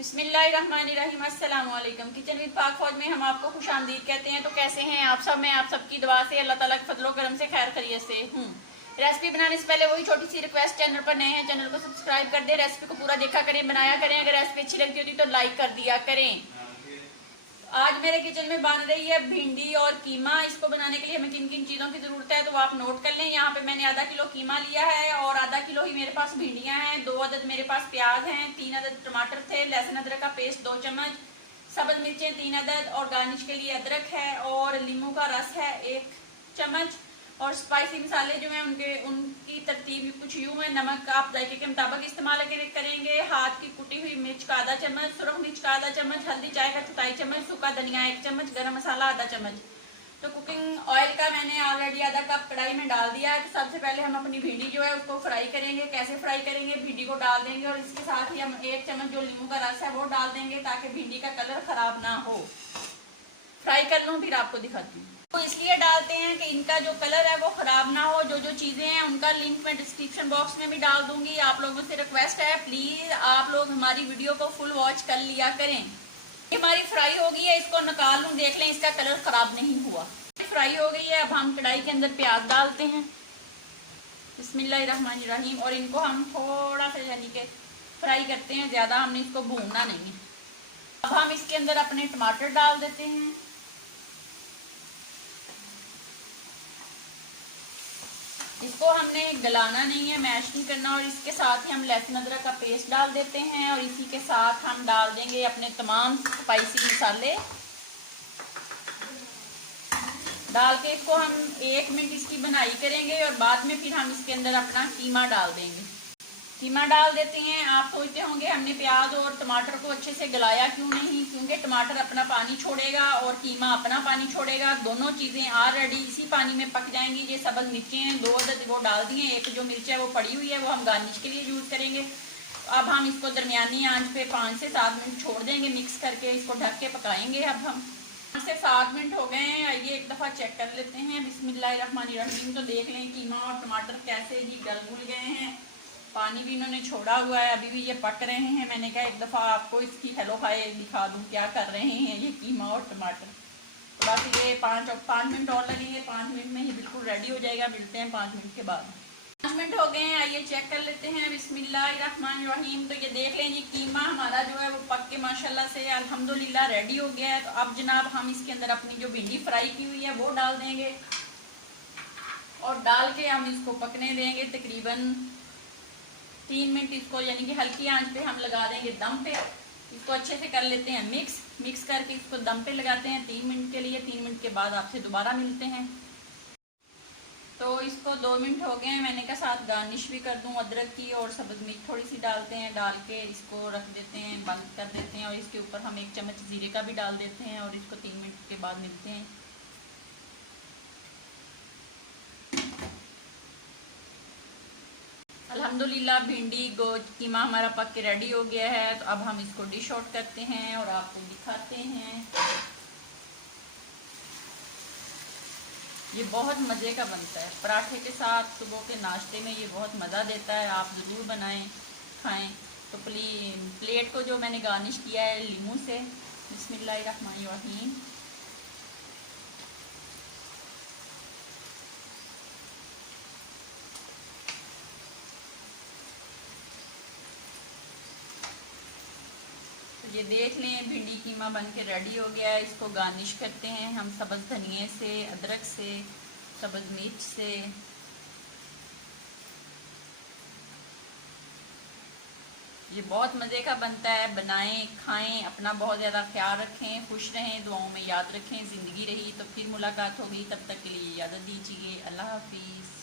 बिस्मिल्लाहिर्रहमानिर्रहीम, अस्सलाम वालेकुम। किचन विद पाक फौज में हम आपको खुशामदीद कहते हैं। तो कैसे हैं आप सब? मैं आप सबकी दुआ से, अल्लाह ताला के फजलो करम से खैर खैरियत से हूँ। रेसिपी बनाने से पहले वही छोटी सी रिक्वेस्ट, चैनल पर नए हैं चैनल को सब्सक्राइब कर दें, रेसिपी को पूरा देखा करें, बनाया करें। अगर रेसिपी अच्छी लगती होती तो लाइक कर दिया करें। आज मेरे किचन में बन रही है भिंडी और कीमा। इसको बनाने के लिए हमें किन किन चीज़ों की ज़रूरत है तो आप नोट कर लें। यहाँ पे मैंने आधा किलो कीमा लिया है और आधा किलो ही मेरे पास भिंडियाँ हैं। 2 अदद मेरे पास प्याज हैं, 3 अदद टमाटर थे, लहसुन अदरक का पेस्ट 2 चम्मच, सब्ज मिर्चें 3 अदद और गार्निश के लिए अदरक है और नींबू का रस है 1 चम्मच। और स्पाइसी मसाले जो हैं उनकी तरतीब कुछ यूँ है। नमक आप जायके के मुताबिक इस्तेमाल करेंगे। हाथ की कुटी हुई मिर्च का आधा चम्मच, सुरख मिर्च का आधा चम्मच, हल्दी चाय का 1/4 चम्मच, सूखा धनिया 1 चम्मच, गरम मसाला आधा चम्मच। तो कुकिंग ऑयल का मैंने ऑलरेडी आधा कप कढ़ाई में डाल दिया है। तो सबसे पहले हम अपनी भिंडी जो है उसको फ्राई करेंगे। कैसे फ्राई करेंगे? भिंडी को डाल देंगे और इसके साथ ही हम 1 चम्मच जो नींबू का रस है वो डाल देंगे ताकि भिंडी का कलर खराब ना हो। फ्राई कर लूँ फिर आपको दिखाती हूँ। तो इसलिए डालते हैं कि इनका जो कलर है वो ख़राब ना हो। जो जो चीज़ें हैं उनका लिंक मैं डिस्क्रिप्शन बॉक्स में भी डाल दूंगी। आप लोगों से रिक्वेस्ट है, प्लीज़ आप लोग हमारी वीडियो को फुल वॉच कर लिया करें। ये हमारी फ्राई हो गई है, इसको निकाल लूँ, देख लें इसका कलर ख़राब नहीं हुआ। फ्राई हो गई है। अब हम कढ़ाई के अंदर प्याज डालते हैं। बिस्मिल्लाहिर्रहमानिर्रहीम। और इनको हम थोड़ा सा यानी कि फ्राई करते हैं, ज़्यादा हमने इसको भूनना नहीं है। अब हम इसके अंदर अपने टमाटर डाल देते हैं। इसको हमने गलाना नहीं है, मैश नहीं करना। और इसके साथ ही हम लहसुन अदरक का पेस्ट डाल देते हैं और इसी के साथ हम डाल देंगे अपने तमाम स्पाइसी मसाले डाल के इसको हम 1 मिनट इसकी बनाई करेंगे और बाद में फिर हम इसके अंदर अपना कीमा डाल देंगे। कीमा डाल देते हैं। आप सोचते होंगे हमने प्याज और टमाटर को अच्छे से गलाया क्यों नहीं? क्योंकि टमाटर अपना पानी छोड़ेगा और कीमा अपना पानी छोड़ेगा। दोनों चीज़ें ऑलरेडी इसी पानी में पक जाएंगी। ये सब्ज मिर्चें हैं 2 अदद वो डाल दिए, 1 जो मिर्च है वो पड़ी हुई है वो हम गार्निश के लिए यूज़ करेंगे। अब हम इसको दरमियानी आंच पे 5 से 7 मिनट छोड़ देंगे, मिक्स करके इसको ढक के पकाएंगे। अब हम 5 से 7 मिनट हो गए हैं। आइए एक दफ़ा चेक कर लेते हैं। बिस्मिल्लाहिर्रहमानिर्रहीम। तो देख लें कीमा और टमाटर कैसे ही गल घुल गए हैं, पानी भी इन्होंने छोड़ा हुआ है, अभी भी ये पक रहे हैं। मैंने कहा एक दफ़ा आपको इसकी हेलो हाय दिखा दूँ क्या कर रहे हैं ये कीमा और टमाटर। तो बस ये 5 मिनट और लगेंगे, 5 मिनट में ही बिल्कुल रेडी हो जाएगा। मिलते हैं 5 मिनट के बाद। 5 मिनट हो गए हैं, आइए चेक कर लेते हैं। बिस्मिल्लाहिर्रहमानिर्रहीम। तो ये देख लें ये कीमा हमारा जो है वो पक के माशाल्लाह से अल्हम्दुलिल्लाह रेडी हो गया है। तो अब जनाब हम इसके अंदर अपनी जो भिंडी फ्राई की हुई है वो डाल देंगे और डाल के हम इसको पकने देंगे तकरीबन 3 मिनट। इसको यानी कि हल्की आंच पे हम लगा देंगे दम पे। इसको अच्छे से कर लेते हैं मिक्स करके इसको दम पे लगाते हैं 3 मिनट के लिए। 3 मिनट के बाद आपसे दोबारा मिलते हैं। तो इसको 2 मिनट हो गए हैं। मैंने कहा साथ गार्निश भी कर दूं अदरक की और सब्ज़ मिर्च थोड़ी सी डालते हैं, डाल के इसको रख देते हैं, बंद कर देते हैं। और इसके ऊपर हम 1 चम्मच जीरे का भी डाल देते हैं और इसको 3 मिनट के बाद मिलते हैं। अल्हम्दुलिल्लाह भिंडी गोश्त कीमा हमारा पक के रेडी हो गया है। तो अब हम इसको डिश आउट करते हैं और आपको दिखाते हैं। ये बहुत मज़े का बनता है, पराठे के साथ सुबह के नाश्ते में ये बहुत मज़ा देता है। आप ज़रूर बनाएं, खाएं। तो प्लेट को जो मैंने गार्निश किया है लीमू से। बिस्मिल्लाहिर्रहमानिर्रहीम। ये देख लें भिंडी कीमा बन के रेडी हो गया है। इसको गार्निश करते हैं हम सब्ज़ धनिए से, अदरक से, सब्ज़ मिर्च से। ये बहुत मज़े का बनता है, बनाएं, खाएं। अपना बहुत ज़्यादा ख्याल रखें, खुश रहें, दुआओं में याद रखें। ज़िंदगी रही तो फिर मुलाकात होगी, तब तक के लिए इजाज़त दीजिए। अल्लाह हाफिज़।